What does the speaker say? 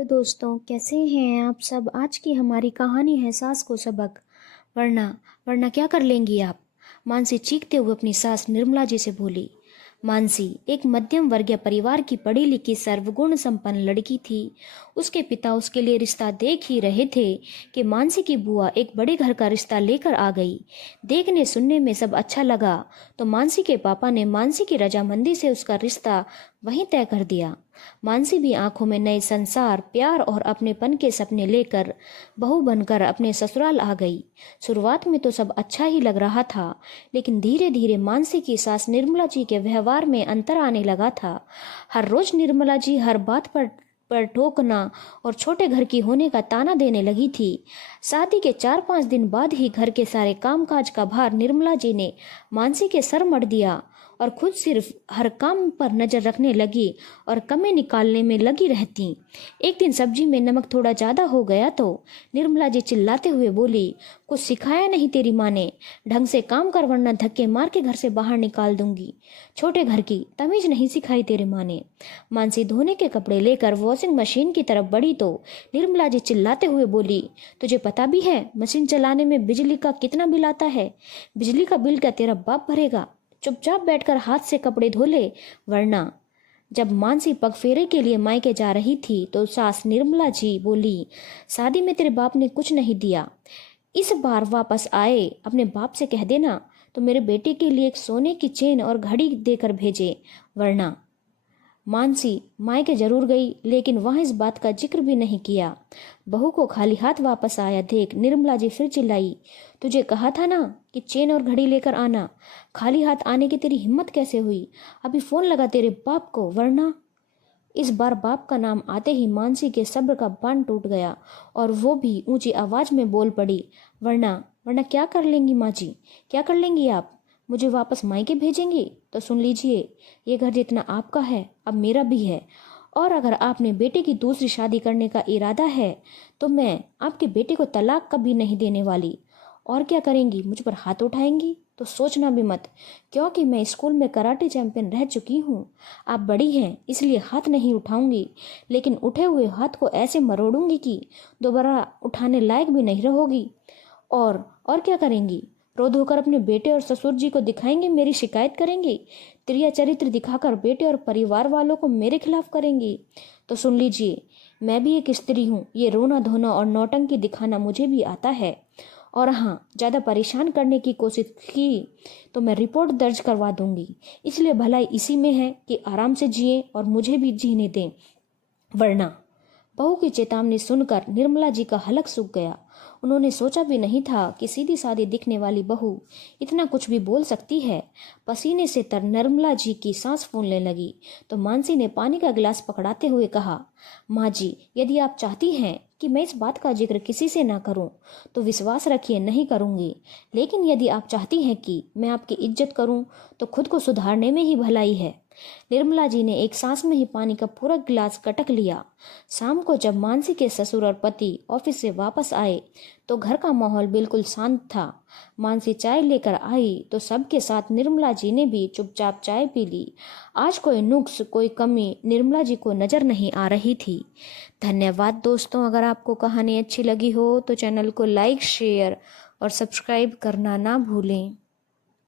Hello दोस्तों, कैसे हैं आप सब। आज की हमारी कहानी है सास को सबक। वरना वरना क्या कर लेंगी आप। मानसी चीखते हुए अपनी सास निर्मला जी से बोली। मानसी एक मध्यम वर्गीय परिवार की पढ़ी लिखी सर्वगुण संपन्न लड़की थी। उसके पिता उसके लिए रिश्ता देख ही रहे थे कि मानसी की बुआ एक बड़े घर का रिश्ता लेकर आ गई। देखने सुनने में सब अच्छा लगा तो मानसी के पापा ने मानसी की रजामंदी से उसका रिश्ता वहीं तय कर दिया। मानसी भी आंखों में नए संसार, प्यार और अपनेपन के सपने लेकर बहू बनकर अपने ससुराल आ गई। शुरुआत में तो सब अच्छा ही लग रहा था, लेकिन धीरे धीरे मानसी की सास निर्मला जी के व्यवहार में अंतर आने लगा था। हर रोज निर्मला जी हर बात पर टोकना और छोटे घर की होने का ताना देने लगी थी। शादी के 4-5 दिन बाद ही घर के सारे कामकाज का भार निर्मला जी ने मानसी के सर मढ़ दिया और खुद सिर्फ हर काम पर नजर रखने लगी और कमी निकालने में लगी रहती। एक दिन सब्जी में नमक थोड़ा ज्यादा हो गया तो निर्मला जी चिल्लाते हुए बोली, कुछ सिखाया नहीं तेरी माँ ने, ढंग से काम कर वरना धक्के मार के घर से बाहर निकाल दूंगी। छोटे घर की तमीज नहीं सिखाई तेरे माँ ने। मानसी धोने के कपड़े लेकर वॉशिंग मशीन की तरफ बढ़ी तो निर्मला जी चिल्लाते हुए बोली, तुझे पता भी है मशीन चलाने में बिजली का कितना बिल आता है। बिजली का बिल क्या तेरा बाप भरेगा। चुपचाप बैठकर हाथ से कपड़े धो ले वरना। जब मानसी पगफेरे के लिए मायके जा रही थी तो सास निर्मला जी बोली, शादी में तेरे बाप ने कुछ नहीं दिया, इस बार वापस आए अपने बाप से कह देना तो मेरे बेटे के लिए एक सोने की चेन और घड़ी देकर भेजे वरना। मानसी मायके जरूर गई लेकिन वहां इस बात का जिक्र भी नहीं किया। बहू को खाली हाथ वापस आया देख निर्मला जी फिर चिल्लाई, तुझे कहा था ना कि चेन और घड़ी लेकर आना, खाली हाथ आने की तेरी हिम्मत कैसे हुई। अभी फोन लगा तेरे बाप को वरना। इस बार बाप का नाम आते ही मानसी के सब्र का बांध टूट गया और वो भी ऊंची आवाज में बोल पड़ी, वरना वरना क्या कर लेंगी माँ जी, क्या कर लेंगी आप। मुझे वापस मायके भेजेंगी तो सुन लीजिए, ये घर जितना आपका है अब मेरा भी है, और अगर आपने बेटे की दूसरी शादी करने का इरादा है तो मैं आपके बेटे को तलाक कभी नहीं देने वाली। और क्या करेंगी, मुझ पर हाथ उठाएंगी तो सोचना भी मत, क्योंकि मैं स्कूल में कराटे चैंपियन रह चुकी हूँ। आप बड़ी हैं इसलिए हाथ नहीं उठाऊंगी, लेकिन उठे हुए हाथ को ऐसे मरोड़ूंगी कि दोबारा उठाने लायक भी नहीं रहोगी। और क्या करेंगी, रो धोकर अपने बेटे और ससुर जी को दिखाएंगे, मेरी शिकायत करेंगी, त्रिया चरित्र दिखाकर बेटे और परिवार वालों को मेरे खिलाफ करेंगी। तो सुन लीजिए, मैं भी एक स्त्री हूँ, ये रोना धोना और नौटंकी दिखाना मुझे भी आता है। और हाँ, ज़्यादा परेशान करने की कोशिश की तो मैं रिपोर्ट दर्ज करवा दूंगी। इसलिए भलाई इसी में है कि आराम से जिए और मुझे भी जीने दें वरना। बहू की चेतावनी सुनकर निर्मला जी का हलक सूख गया। उन्होंने सोचा भी नहीं था कि सीधी सादी दिखने वाली बहू इतना कुछ भी बोल सकती है। पसीने से तर निर्मला जी की सांस फूलने लगी तो मानसी ने पानी का गिलास पकड़ाते हुए कहा, माँ जी, यदि आप चाहती हैं कि मैं इस बात का जिक्र किसी से ना करूं तो विश्वास रखिए नहीं करूंगी, लेकिन यदि आप चाहती हैं कि मैं आपकी इज्जत करूं तो खुद को सुधारने में ही भलाई है। निर्मला जी ने एक सांस में ही पानी का पूरा गिलास गटक लिया। शाम को जब मानसी के ससुर और पति ऑफिस से वापस आए तो घर का माहौल बिल्कुल शांत था। मानसी चाय लेकर आई तो सबके साथ निर्मला जी ने भी चुपचाप चाय पी ली। आज कोई नुक्स, कोई कमी निर्मला जी को नजर नहीं आ रही थी। धन्यवाद दोस्तों, अगर आपको कहानी अच्छी लगी हो तो चैनल को लाइक, शेयर और सब्सक्राइब करना ना भूलें।